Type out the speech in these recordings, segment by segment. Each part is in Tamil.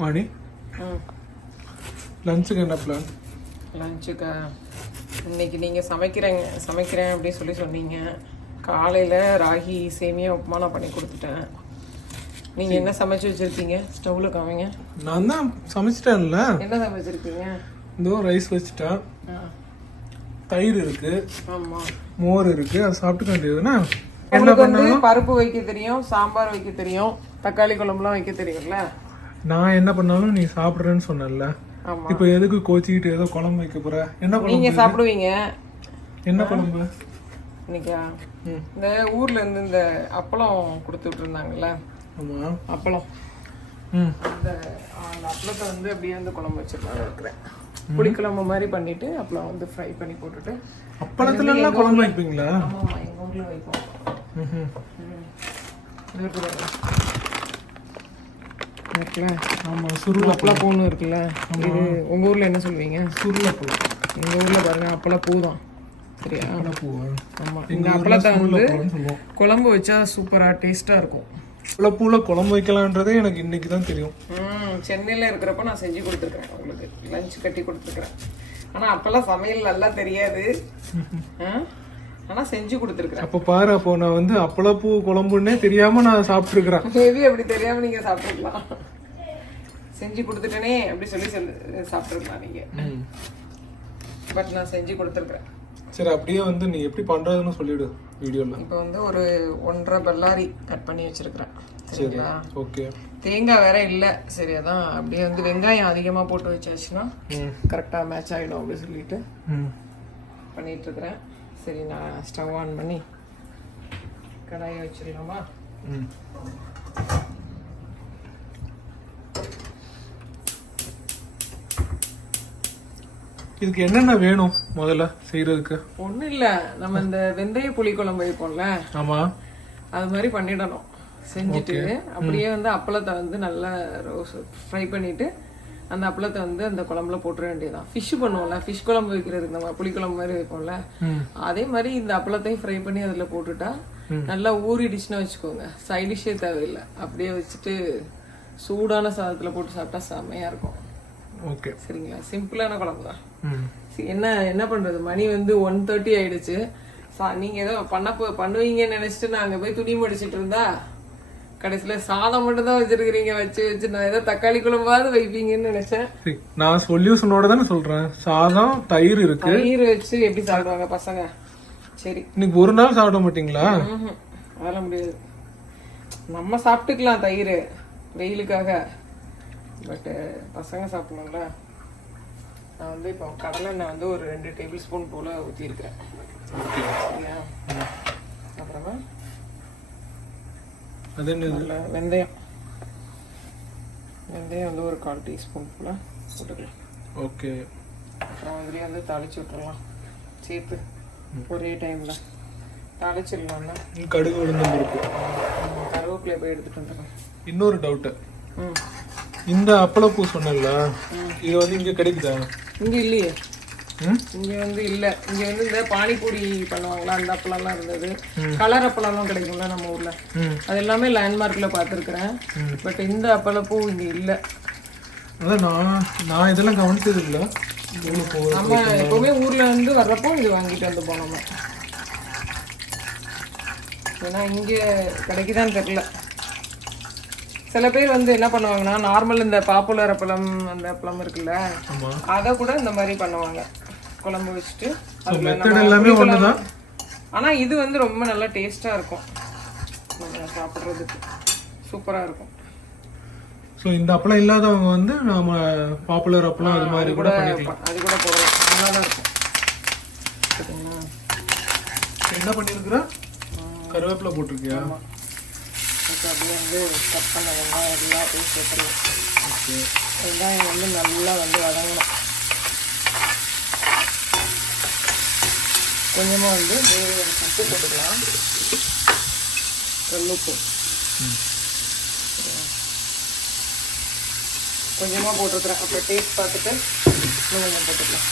வாணி லஞ்சுக்கு என்ன பிளான்? லஞ்சுக்கா இன்னைக்கு நீங்கள் சமைக்கிறேன் அப்படின்னு சொல்லி சொன்னீங்க. காலையில் ராகி சேமியா உப்புமா நான் பண்ணி கொடுத்துட்டேன். நீங்கள் என்ன சமைச்சு வச்சுருக்கீங்க? ஸ்டவ்வில் காமிங்க. நான் தான் சமைச்சிட்டேன்ல. என்ன சமைச்சிருக்கீங்க? இந்த ரைஸ் வச்சுட்டேன், தயிர் இருக்கு, ஆமாம், மோர் இருக்கு, அதை சாப்பிட்டுக்க வேண்டியதுன்னா. உங்களுக்கு வந்து பருப்பு வைக்க தெரியும், சாம்பார் வைக்க தெரியும், தக்காளி குழம்புலாம் வைக்க தெரியும்ல. நான் என்ன பண்ணாலும் நீ சாப்பிட்றேன்னு சொன்னல. இப்போ எதுக்கு கோச்சிக்கிட்டு ஏதோ குழம்பு வைக்க போற? என்ன குழம்பு நீங்க சாப்பிடுவீங்க? என்ன குழம்பு இன்னைக்கா? இந்த ஊர்ல இருந்து இந்த அப்பளம் கொடுத்து விட்டுருந்தாங்கல்ல. ஆமா, அப்பளம். அந்த அப்பளத்தை வந்து அப்படியே வந்து குழம்பு வச்சிருக்காங்க இருக்கிறேன். புளிக்குழம்பு மாதிரி பண்ணிட்டு அப்பளம் வந்து ஃப்ரை பண்ணி போட்டுட்டு. அப்பளத்துல எல்லாம் குழம்பு வைப்பீங்களா? ஆமா, எங்க ஊர்ல வைப்போம். இருக்குல்ல, ஆமா, சுருளை அப்பளப்பூன்னு இருக்குல்ல. இது உங்க ஊர்ல என்ன சொல்லுவீங்க? சுருளைப்பூ. எங்க ஊர்ல பாருங்க அப்பளப்பூ தான். சரியா? ஆமா, இந்த எங்க அப்பளத்தை வந்து குழம்பு வச்சா சூப்பரா டேஸ்டா இருக்கும். அப்பளப்பூல குழம்பு வைக்கலான்றதே எனக்கு இன்னைக்கு தான் தெரியும். சென்னையில இருக்கிறப்ப நான் செஞ்சு கொடுத்துருக்கேன், உங்களுக்கு லஞ்ச் கட்டி கொடுத்துருக்கேன். ஆனா அப்பெல்லாம் சமையல் நல்லா தெரியாது, ஆனா செஞ்சு கொடுத்துருக்கேன். அப்ப பாரு, அப்போ நான் வந்து அப்பளப்பூ குழம்புன்னே தெரியாம நான் சாப்பிட்டுருக்கிறேன். மேபி அப்படி தெரியாம நீங்க சாப்பிட்டுருக்கலாம். செஞ்சு கொடுத்துட்டேனே அப்படி சொல்லி சாப்பிட்டுருக்கலாம் நீங்க. பட் நான் செஞ்சு கொடுத்துருக்கேன். சரி, அப்படியே வந்து நீ எப்படி பண்றதுன்னு சொல்லிடு வீடியோல. இப்போ வந்து ஒரு 1.5 பல்லாரி கட் பண்ணி வச்சிருக்கிறேன். சரிங்களா? ஓகே. தேங்காய் வேற இல்லை. சரி, அதான் அப்படியே வந்து வெங்காயம் அதிகமா போட்டு வச்சாச்சுன்னா கரெக்டா மேட்ச் ஆகிடும் அப்படின்னு சொல்லிட்டு பண்ணிட்டு இருக்கிறேன். சரி, நான் ஸ்டவ் ஆன் பண்ணி கடாயை வச்சிடலாமா? இதுக்கு என்னென்ன வேணும் முதல்ல செய்யறதுக்கு? ஒன்றும் இல்லை, நம்ம இந்த வெந்தய புளி குழம்பு வைப்போம்ல. ஆமா, அது மாதிரி பண்ணிடணும். செஞ்சுட்டு அப்படியே வந்து அப்பளத்தை வந்து நல்லா ஃப்ரை பண்ணிட்டு அந்த அப்பளத்தை வந்து அந்த குழம்புல போட்டுற வேண்டியதான். ஃபிஷ் பண்ணுவோம்ல, ஃபிஷ் குழம்பு வைக்கிறதுக்கு நம்ம புளிக்குழம்பு மாதிரி வைப்போம்ல, அதே மாதிரி இந்த அப்பளத்தையும் ஃப்ரை பண்ணி அதில் போட்டுட்டா நல்லா ஊறிடுச்சுன்னா வச்சுக்கோங்க, சைடிஷே தேவையில்லை. அப்படியே வச்சுட்டு சூடான சாதத்தில் போட்டு சாப்பிட்டா செம்மையா இருக்கும். ஓகே, சரிங்களா? சிம்பிளான குழம்பு தான். என்ன பண்றது, மணி வந்து 1:30 ஆயிடுச்சு. நீங்க ஏதோ பண்ணுவீங்கன்னு நினைச்சிட்டு நான் அங்க போய் துணி மடிச்சிட்டு இருந்தா கடைசியில சாதம் மட்டும் தான் வச்சிருக்கீங்க. வச்சு நான் ஏதோ தக்காளி குழம்பாவது வைப்பீங்கன்னு நினைச்சேன். நான் சொல்யூஷனோட தானே சொல்றேன். சாதம், தயிர் இருக்கு. தயிர் வச்சு எப்படி சாப்பிடுவாங்க பசங்க? சரி, இன்னைக்கு ஒரு நாள் சாப்பிட மாட்டீங்களா? அதெல்லாம் முடியாது, நம்ம சாப்பிட்டுக்கலாம் தயிர் வெயிலுக்காக. பட் பசங்க சாப்பிடணும்ல. நான் வந்து இப்போ கடலெண்ணெய் வந்து ஒரு 2 டேபிள் ஸ்பூன் போல ஊற்றிருக்கிறேன். அப்புறமா அது என்ன? வெந்தயம் வந்து ஒரு 1/4 டீஸ்பூன் போல போட்டுக்கலாம். ஓகே. அப்புறம் இதுலேயே வந்து தாளிச்சு விட்டுறலாம் சேர்த்து ஒரே டைம்ல தாளிச்சிடலாம்னா. கடுகு உளுந்தம் பருப்பு, கருவேப்பிலையை போய் எடுத்துட்டு வந்துடலாம். இன்னொரு டவுட்டு, இந்த அப்பளப்பூ சொன்னல, இது வந்து இங்க கிடைக்குதா? இங்க இல்லையே. இங்க வந்து இல்ல. இங்க வந்து இந்த பானிபூரி பண்ணுவாங்களா, அந்த அப்பளம்லாம் இருந்தது. கலர் அப்பளம்லாம் கிடைக்கும்ல நம்ம ஊர்ல, அது எல்லாமே லேண்ட்மார்க்ல பாத்துருக்கிறேன். பட் இந்த அப்பளப்பூ இங்க இல்ல. அதான் நான் இதெல்லாம் கவனிச்சது இல்ல. நம்ம எப்பவுமே ஊர்ல வந்து வர்றப்போ இது வாங்கிட்டு வந்து போனோம். ஏன்னா இங்க கிடைக்குதான்னு தெரியல. சில பேர் வந்து என்ன பண்ணுவாங்கன்னா, நார்மல் இந்த பாப்புலர் அப்பளம், அந்த அப்பளம் இருக்குல்ல, அதை கூட இந்த மாதிரி பண்ணுவாங்க, குழம்பு வச்சுட்டு. ஆனா இது வந்து ரொம்ப நல்லா டேஸ்டா இருக்கும், சாப்பிட்றதுக்கு சூப்பரா இருக்கும். ஸோ இந்த அப்பளம் இல்லாதவங்க வந்து நாம பாப்புலர் அப்பளம் அது மாதிரி கூட பண்ணிக்கலாம். அது கூட போடலாம், நல்லா தான் இருக்கும். என்ன பண்ணிருக்கிற? கருவேப்பிலை போட்டிருக்கியா? அப்படியே வந்து கட் பண்ண வெங்காயம் எல்லாம் போய் சேர்த்துருவோம். வெங்காயம் வந்து நல்லா வந்து வதங்கணும். கொஞ்சமாக வந்து உப்பு போட்டுக்கலாம், கல்லுப்பு கொஞ்சமாக போட்டுருக்குறேன். அப்புறம் டேஸ்ட் பார்த்துட்டு இன்னும் கொஞ்சம் போட்டுக்கலாம்.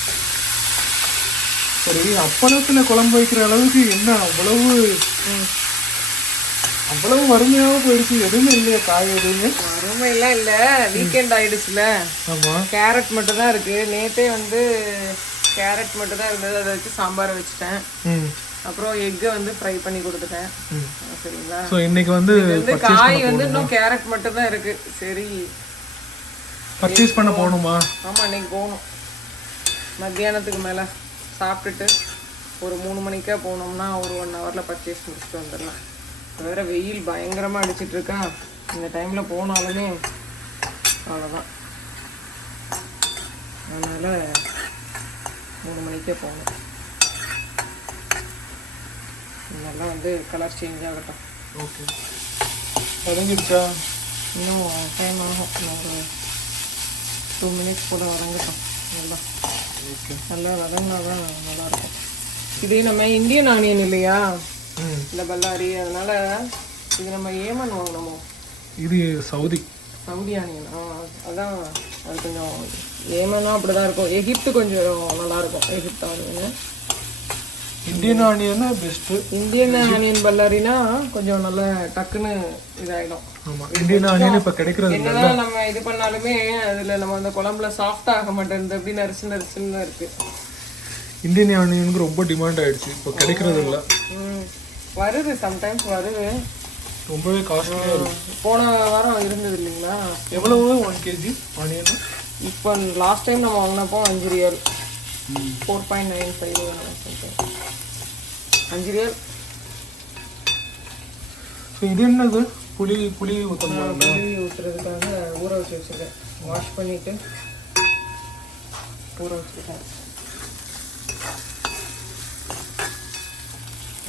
சரி, அப்பளத்தில் குழம்பு வைக்கிற அளவுக்கு என்ன அவ்வளவு அவ்வளவு வறுமையாக போயிடுச்சு, எதுவுமே இல்லையா காய் எதுவுமே? வறுமையெல்லாம் இல்லை, வீக்கெண்ட் ஆயிடுச்சுல. ஆமாம். கேரட் மட்டும் தான் இருக்கு. நேற்றே வந்து கேரட் மட்டும் தான் இருந்தது, அதை வச்சு சாம்பார் வச்சுட்டேன். அப்புறம் எக்கை வந்து ஃப்ரை பண்ணி கொடுத்துட்டேன். சரிங்களா? ஸோ இன்னைக்கு வந்து காய் வந்து இன்னும் கேரட் மட்டும் தான் இருக்கு. சரி, பர்ச்சேஸ் பண்ண போகணுமா? ஆமாம், இன்னைக்கு போகணும். மத்தியானத்துக்கு மேலே சாப்பிட்டுட்டு ஒரு 3 மணிக்கா போனோம்னா ஒரு 1 ஹவரில் பர்ச்சேஸ் முடிச்சுட்டு வந்துடலாம். வேற வெயில் பயங்கரமாக அடிச்சிட்டு இருக்கா. இந்த டைமில் போனாலுமே அவ்வளோதான். அதனால் 3 மணிக்கே போகணும். இதெல்லாம் வந்து கலர் சேஞ்ச் ஆகட்டும். ஓகே, வதங்கிடுச்சா? இன்னும் டைம் ஆகும். இன்னும் ஒரு 2 மினிட்ஸ் கூட வதங்கட்டும். நல்லா நல்லா வதங்கினா தான் நல்லாயிருக்கும். இது நம்ம இந்தியன் ஆனியன் இல்லையா, இந்த பல்லாரி, அதனால இது நம்ம ஏமன் வாங்கணுமோ? இது சவுதி ஆனியன். அதான் அது கொஞ்சம் ஏமனா அப்படிதான் இருக்கும். எகிப்து கொஞ்சம் நல்லா இருக்கும். Egypt onion. Indian onion best. Indian onion பல்லாரினா கொஞ்சம் நல்லா டக்குன்னு இதாகிடும். ஆமாம், இந்தியன் ஆனியன் இப்போ கிடைக்கிறது என்னதான் நம்ம இது பண்ணாலுமே அதில் நம்ம அந்த குழம்புல சாஃப்ட் ஆக மாட்டேங்குது. அப்படி நரிசுன்னு இருக்கு. இந்தியன் ஆனியனுக்கு ரொம்ப டிமாண்ட் ஆயிடுச்சு, இப்போ கிடைக்கிறது இல்லை. வருது, சம்டைம்ஸ் வருது. ரொம்பவே காஸ்ட்லியாக இருக்கு. போன வாரம் இருந்தது இல்லைங்களா? எவ்வளவு 1 kg ஆனியன்? இப்போ லாஸ்ட் டைம் நம்ம வாங்கினப்போ 5 ரியால், 4.95 5 ரியால். ஸோ இது என்னது? புளி ஊற்றணும். புளி ஊற்றுறதுக்காக ஊற வச்சு வச்சுருக்கேன். வாஷ் பண்ணிவிட்டு ஊற வச்சுருக்கேன்.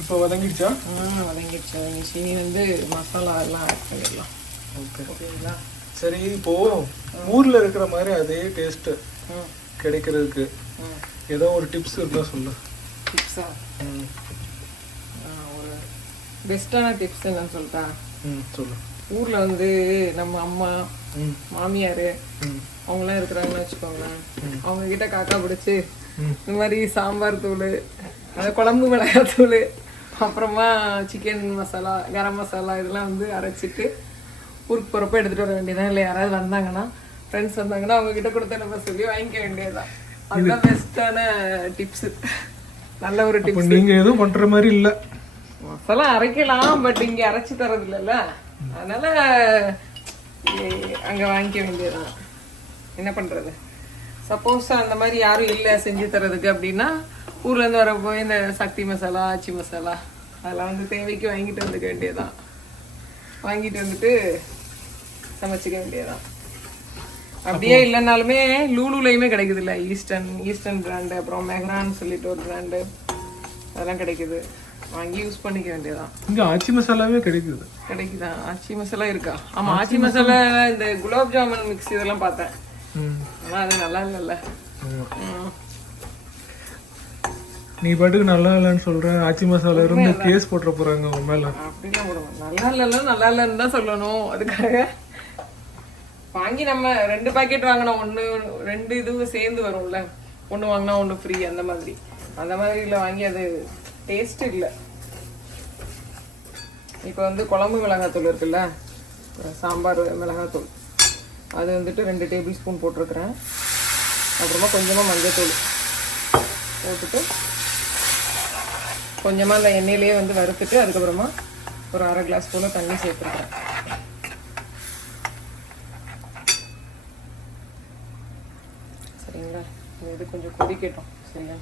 இப்போ வதங்கிடுச்சா? வதங்கிடுச்சு. சீனி வந்து மசாலா எல்லாம் ஆட் பண்ணிடலாம். ஓகேங்களா? சரி, இப்போ ஊரில் இருக்கிற மாதிரி அதே டேஸ்ட்டு கிடைக்கிறதுக்கு ஏதோ ஒரு டிப்ஸ் இருந்தா சொல்லு. டிப்ஸா? ஒரு பெஸ்ட்டான டிப்ஸ் என்னன்னு சொல்லிட்டா? சொல்லு. ஊரில் வந்து நம்ம அம்மா மாமியார் அவங்களாம் இருக்கிறாங்கன்னு வச்சுக்கோங்களேன். அவங்க கிட்ட காக்கா பிடிச்சி இந்த மாதிரி சாம்பார் தூள், அது குழம்பு மிளகாய் தூள், அப்புறமா சிக்கன் மசாலா, கரம் மசாலா இதெல்லாம் வந்து அரைச்சிட்டு ஊருக்கு போகிறப்ப எடுத்துகிட்டு வர வேண்டியதான். இல்லை யாராவது வந்தாங்கன்னா, ஃப்ரெண்ட்ஸ் வந்தாங்கன்னா அவங்க கிட்ட கொடுத்த நம்ம சொல்லி வாங்கிக்க வேண்டியதுதான். அதுதான் பெஸ்ட்டான டிப்ஸு. நல்ல ஒரு டிப்ஸ். நீங்கள் எதுவும் பண்ணுற மாதிரி இல்லை. மசாலா அரைக்கலாம், பட் இங்கே அரைச்சி தரது இல்லைல்ல, அதனால அங்கே வாங்கிக்க வேண்டியதுதான். என்ன பண்ணுறது? சப்போஸ் அந்த மாதிரி யாரும் இல்லை செஞ்சு தரதுக்கு அப்படின்னா ஊர்லேருந்து வரப்போ இந்த சக்தி மசாலா, ஆச்சி மசாலா அதெல்லாம் வந்து தேவைக்கு வாங்கிட்டு வந்துக்க வேண்டியதான். வாங்கிட்டு வந்துட்டு சமைச்சிக்க வேண்டியதான். அப்படியே இல்லைனாலுமே லூலுலையுமே கிடைக்குது இல்லை, ஈஸ்டர்ன் பிராண்டு, அப்புறம் மெஹ்ரான்னு சொல்லிட்டு ஒரு பிராண்டு, அதெல்லாம் கிடைக்குது. வாங்கி யூஸ் பண்ணிக்க வேண்டியதான். இங்கே ஆச்சி மசாலாவே கிடைக்குதா? ஆச்சி மசாலா இருக்கா? ஆமாம், ஆச்சி மசாலா. இந்த குலாப் ஜாமுன் மிக்ஸ் இதெல்லாம் பார்த்தேன், ஆனால் அது நல்லா இல்லைல்ல. நீ பாட்டுக்கு நல்லா இல்லைன்னு சொல்ற, ஆச்சி மசாலா இருந்து கேஸ் போட்டுற போறாங்க உங்க மேல. அப்படிலாம் போடுவோம். நல்லா இல்லைன்னு தான் சொல்லணும். அதுக்காக வாங்கி நம்ம 2 பாக்கெட் வாங்கினோம், 2 இதுவும் சேர்ந்து வரும்ல, 1 வாங்கினா 1 ஃப்ரீ, அந்த மாதிரில வாங்கி அது டேஸ்ட் இல்லை. இப்போ வந்து குழம்பு மிளகாத்தூள் இருக்குல்ல, சாம்பார் மிளகாத்தூள், அது வந்துட்டு 2 டேபிள் ஸ்பூன் போட்டிருக்கிறேன். அப்புறமா கொஞ்சமாக மஞ்சத்தூள் போட்டுட்டு கொஞ்சமாக அந்த எண்ணெயிலேயே வந்து வறுத்துட்டு அதுக்கப்புறமா ஒரு 1/2 கிளாஸ் போல் தண்ணி சேர்த்துருக்கிறேன். சரிங்களா? இது கொஞ்சம் கொதிக்கட்டும். சரிங்களா?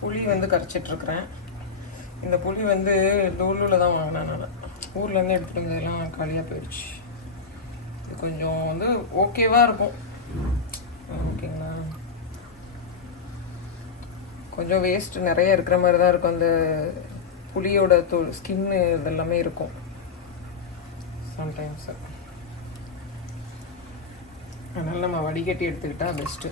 புளி வந்து கரைச்சிட்ருக்குறேன். இந்த புளி வந்து டோலூவில் தான் வாங்கினேன் நான். ஊர்லேருந்து எடுத்துகிட்டு வந்ததெல்லாம் காலியாக போயிடுச்சு. இது கொஞ்சம் வந்து ஓகேவாக இருக்கும். ஓகேங்களா? கொஞ்சம் வேஸ்ட் நிறைய இருக்கிற மாதிரி தான் இருக்கும். அந்த புளியோட ஸ்கின்னு இதெல்லாமே இருக்கும் சம்டைம்ஸ். அதனால் நம்ம வடிகட்டி எடுத்துக்கிட்டா பெஸ்ட்டு.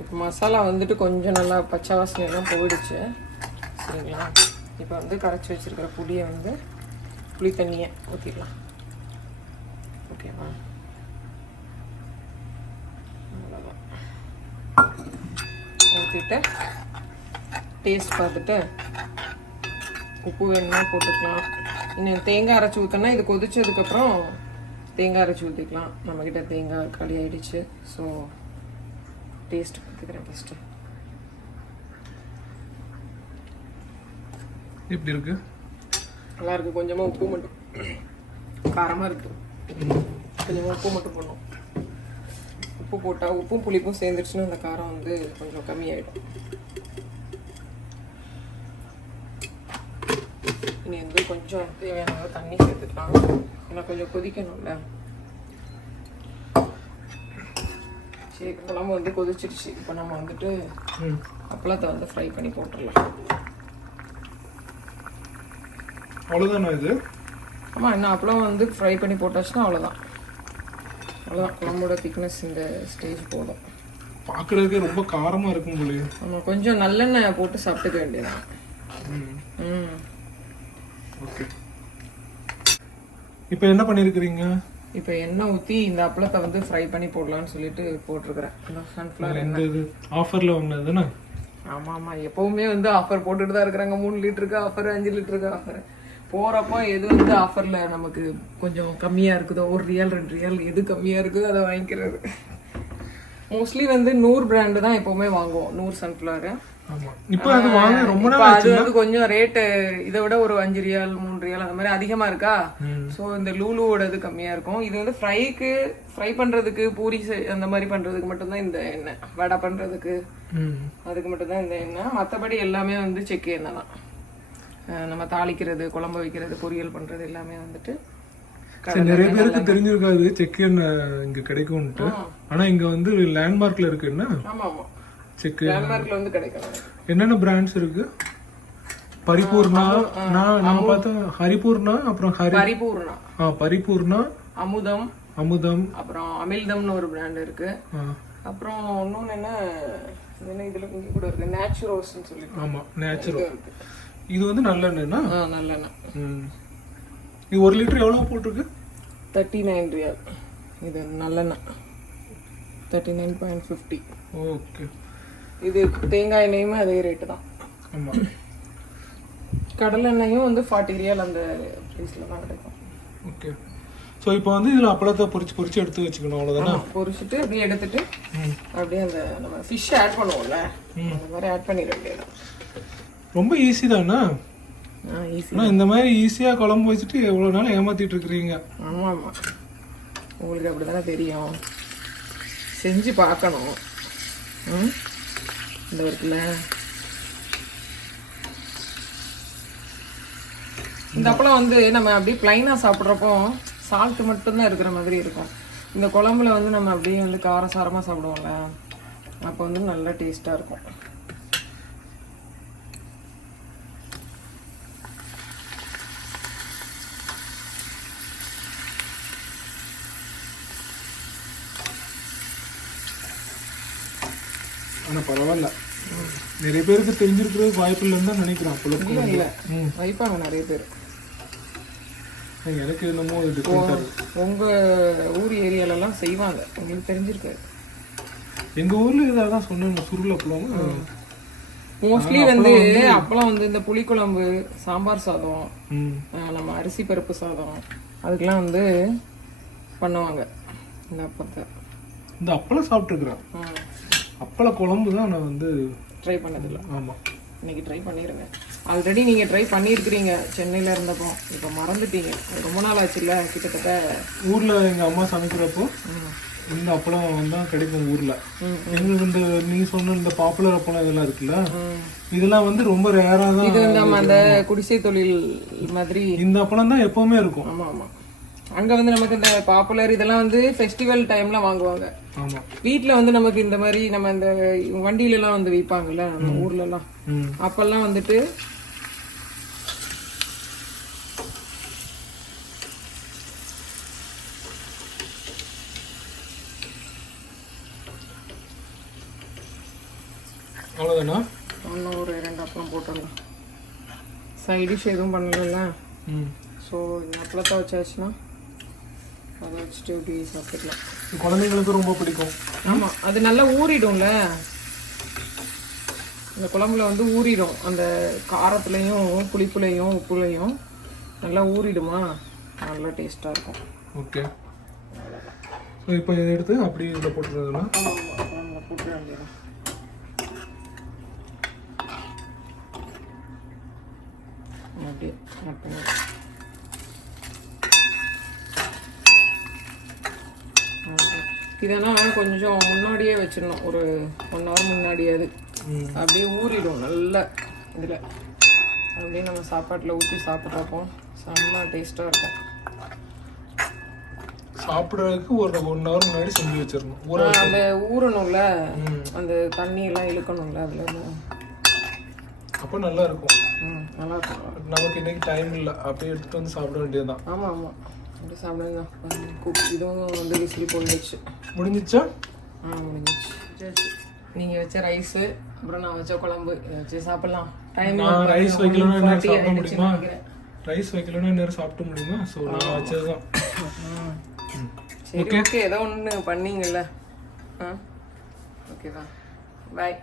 இப்போ மசாலா வந்துட்டு கொஞ்சம் நல்லா பச்சை வாசனையெல்லாம் போயிடுச்சு. சரிங்களா? இப்போ வந்து கரைச்சி வச்சுருக்கிற புளியை வந்து புளி தண்ணியை ஊற்றிடலாம். ஓகேவா? அவ்வளோதான். ஊற்றிட்டு டேஸ்ட் பார்த்துட்டு உப்பு வேணும்னா போட்டுக்கலாம். இன்னும் தேங்காய் அரைச்சி ஊற்றினா இது கொதிச்சதுக்கப்புறம் தேங்காய் அரைச்சி ஊற்றிக்கலாம். நம்மக்கிட்ட தேங்காய் களி ஆகிடுச்சு. ஸோ டேஸ்ட் பார்த்துக்கிறேன் ஃபஸ்ட்டு. எப்படி இருக்கு? நல்லா இருக்கு. கொஞ்சமாக உப்பு மட்டும், காரமாக இருக்கு, கொஞ்சமாக உப்பு மட்டும் போடணும். உப்பு போட்டால் உப்பும் புளிப்பும் சேர்ந்துருச்சுன்னா அந்த காரம் வந்து கொஞ்சம் கம்மியாயிடும். இனி வந்து கொஞ்சம் தேவையான தண்ணி சேர்த்துக்கலாம். ஏன்னா கொஞ்சம் கொதிக்கணும்ல. சரி, குழம்பு வந்து கொதிச்சிருச்சு. இப்போ நம்ம வந்துட்டு அப்பளத்தை வந்து ஃப்ரை பண்ணி போட்டுடலாம். அவ்வளோதானா இது? ஆமாம், என்ன அப்பளம் வந்து ஃப்ரை பண்ணி போட்டாச்சுன்னா அவ்வளோதான். அவ்வளோதான், குழம்போட திக்னஸ் இந்த ஸ்டேஜ் போதும். பார்க்குறதுக்கு ரொம்ப காரமாக இருக்கும் போலயே. ஆமாம், கொஞ்சம் நல்லெண்ணெய் போட்டு சாப்பிட்டுக்க வேண்டியதான். ஓகே. இப்போ என்ன பண்ணியிருக்கிறீங்க? இப்போ எண்ணெய் ஊற்றி இந்த அப்பளத்தை வந்து ஃப்ரை பண்ணி போடலான்னு சொல்லிட்டு போட்டிருக்கிறேன். இந்த சன்ஃப்ளவர் எண்ணெய் இது ஆஃபரில் வாங்கினது தானே? ஆமாம் ஆமாம், எப்போவுமே வந்து ஆஃபர் போட்டுட்டு தான் இருக்கிறாங்க. 3 லிட்டருக்கு ஆஃபர், 5 லிட்டருக்கு ஆஃபர். போகிறப்போ எது வந்து ஆஃபரில் நமக்கு கொஞ்சம் கம்மியாக இருக்குதோ, 1 ரியால் 2 ரியால் எது கம்மியாக இருக்குதோ அதை வாங்கிக்கிறது. மோஸ்ட்லி வந்து 100 பிராண்டு தான் எப்போவுமே வாங்குவோம், 100 சன்ஃப்ளவர். ஆமாம், இப்போ அது வாங்க ரொம்ப நாள் அது வந்து கொஞ்சம் ரேட்டு இதை விட ஒரு 5 ரியால் 3 ரியால் அந்த மாதிரி அதிகமாக இருக்கா. ஸோ இந்த லூலுவோட இது கம்மியாக இருக்கும். இது வந்து ஃப்ரை பண்ணுறதுக்கு, பூரி அந்த மாதிரி பண்ணுறதுக்கு மட்டும்தான் இந்த எண்ணெய். வடை பண்ணுறதுக்கு அதுக்கு மட்டும்தான் இந்த எண்ணெய். மற்றபடி எல்லாமே வந்து செக்கு எண்ணெய் தான். நம்ம தாளிக்கிறது, குழம்பு வைக்கிறது, பொரியல் பண்ணுறது எல்லாமே வந்துட்டு. நிறைய பேருக்கு தெரிஞ்சிருக்காது செக்கு எண்ணெய் இங்கே கிடைக்கும்ட்டு. ஆனால் இங்கே வந்து லேண்ட்மார்க்கில் இருக்குன்னா. ஆமாம் ஆமாம், செக்கு லேண்ட்மார்க்கில் வந்து கிடைக்கும். என்னென்ன பிராண்ட்ஸ் இருக்கு? பரிபூர்ணா, நம்ம பார்த்தோம் ஹரிபூர்ணா, அப்புறம் பரிபூர்ணா, பரிபூர்ணா, அமுதம், அப்புறம் அமில்தம்னு ஒரு பிராண்ட் இருக்கு. அப்புறம் இன்னொன்னு என்ன இதுல கூட இருக்கு, நேச்சுரோஸ்னு சொல்லி. ஆமா, நேச்சுரோ. இது வந்து நல்லெண்ணெய்னா? நல்லெண்ணெய். இது 1 லிட்டர் எவ்வளவு போட்டிருக்கு? 39 ரியால். இது நல்லெண்ணெய் 39.50. ஓகே. இது தேங்காய் எண்ணெயுமே அதே ரேட்டு தான். ஆமா. கடலை எண்ணெயும் வந்து 40 ரியால் அந்த ப்ரைஸ்ல தான் கிடைக்கும். ஓகே. ஸோ இப்போ வந்து இதில் அப்பளத்தை பொரிச்சு எடுத்து வச்சுக்கணும், அவ்வளோதானே? பொரிச்சுட்டு அப்படியே எடுத்துட்டு அப்படியே அந்த நம்ம ஃபிஷ் ஆட் பண்ணுவோம்ல, அந்த மாதிரி ஆட் பண்ணிட வேண்டியதான். ரொம்ப ஈஸி தானே? ஈஸி. இந்த மாதிரி ஈஸியாக குழம்பு வச்சுட்டு எவ்வளோ நாள் ஏமாத்திட்டு இருக்கிறீங்க. ஆமாம் ஆமாம், உங்களுக்கு அப்படி தானே தெரியும். செஞ்சு பார்க்கணும். இந்த இருக்குல்ல, இந்த அப்பளம் வந்து நம்ம அப்படியே பிளைனாக சாப்பிட்றப்போ சால்ட்டு மட்டும்தான் இருக்கிற மாதிரி இருக்கும். இந்த குழம்புல வந்து நம்ம அப்படியே வந்து காரசாரமாக சாப்பிடுவோம்ல, அப்போ வந்து நல்லா டேஸ்ட்டாக இருக்கும். ஆனால் பரவாயில்ல, நிறைய பேருக்கு தெரிஞ்சிருக்கிறது வாய்ப்பு இல்லைன்னு தான் நினைக்கிறேன். அப்பளம் இல்லை, வைப்பாங்க நிறைய பேர். எனக்கு என்னமோ உங்கள் ஊர் ஏரியாலலாம் செய்வாங்க, உங்களுக்கு தெரிஞ்சிருக்காரு. எங்கள் ஊரில் இதாக தான் சொன்னேன், சுருள் அப்பளம். மோஸ்ட்லி வந்து அப்பளம் வந்து இந்த புளிக்குழம்பு, சாம்பார் சாதம், நம்ம அரிசி பருப்பு சாதம், அதுக்கெல்லாம் வந்து பண்ணுவாங்க இந்த அப்பளத்தை. இந்த அப்பளம் சாப்பிட்ருக்குறேன், அப்பள குழம்பு தான் நான் வந்து ட்ரை பண்ணதில்லை. ஆமாம், இன்னைக்கு ட்ரை பண்ணிடுங்க. ஆல்ரெடி நீங்கள் ட்ரை பண்ணியிருக்கிறீங்க சென்னையில் இருந்தப்போ, இப்போ மறந்துட்டீங்க. ரொம்ப நாள் ஆச்சுல்ல, கிட்டத்தட்ட. ஊரில் எங்கள் அம்மா சமைக்கிறப்போ இந்த அப்பளம் தான் கிடைக்கும் ஊரில். எங்களுக்கு இந்த நீ சொன்ன இந்த பாப்புலர் அப்பளம் இதெல்லாம் இருக்குல்ல, இதெல்லாம் வந்து ரொம்ப ரேராக தான். இது நம்ம அந்த குடிசை தொழில் மாதிரி இந்த அப்பளம் தான் எப்போவுமே இருக்கும். ஆமாம் ஆமாம், அங்கே வந்து நமக்கு இந்த பாப்புலர் இதெல்லாம் வந்து ஃபெஸ்டிவல் டைம்ல வாங்குவாங்க. ஆமாம், வீட்டில் வந்து நமக்கு இந்த மாதிரி நம்ம இந்த வண்டியிலலாம் வந்து விற்பாங்கல்ல நம்ம ஊர்லலாம், அப்பெல்லாம் வந்துட்டு அவ்வளோதானா? இன்னும் ஒரு 2 அப்பளம் போட்டுடலாம். சைடிஷ் எதுவும் பண்ணல. ஸோ இந்த அப்பளத்தை வச்சாச்சுன்னா அதை வச்சுட்டு இப்படி சாப்பிட்டுக்கலாம். குழந்தைங்களுக்கு ரொம்ப பிடிக்கும். ஆமாம், அது நல்லா ஊறிடும்ல இந்த குழம்புல வந்து ஊறிடும். அந்த காரத்துலேயும் புளிப்புலையும் உப்புலையும் நல்லா ஊறிடுமா, நல்லா டேஸ்ட்டாக இருக்கும். ஓகே, ஸோ இப்போ இதை எடுத்து அப்படியே இதில் போட்டுருந்ததுன்னா குழம்புல போட்டு வேண்டியதான். அப்படியே இதெல்லாம் கொஞ்சம் முன்னாடியே வச்சிடணும், ஒரு 1 hour முன்னாடியாவது. அப்படியே ஊறிடும் நல்லா இதில். அப்படியே நம்ம சாப்பாட்டில் ஊற்றி சாப்பிட்றப்போ செம்ம டேஸ்ட்டாக இருக்கும். சாப்பிட்றதுக்கு ஒரு 1 hour முன்னாடி செஞ்சு வச்சிடணும். அந்த ஊறணும்ல, அந்த தண்ணியெல்லாம் இழுக்கணும்ல அதில். அப்போ நல்லா இருக்கும். நல்லா இருக்கும். நமக்கு இன்னைக்கு டைம் இல்லை, அப்படியே எடுத்துகிட்டு வந்து சாப்பிட வேண்டியதுதான். ஆமாம் ஆமாம், அப்படி சாப்பிடுங்க. இதுவும் வந்து விசிலி போட்டுச்சு. முடிஞ்சிச்சா? முடிஞ்சிச்சு. நீங்கள் வச்ச ரைஸு, அப்புறம் நான் வச்ச குழம்பு வச்சு சாப்பிட்லாம். டைம் நான் ரைஸ் வைக்கலன்னா என்ன சாப்பிட முடியுமா? ரைஸ் வைக்கலன்னா என்ன சாப்பிட முடியுமா? ஸோ நான் வச்சதுதான். சரி, ஓகே, ஏதோ ஒன்று பண்ணீங்கல்ல. ஓகேவா, பாய்.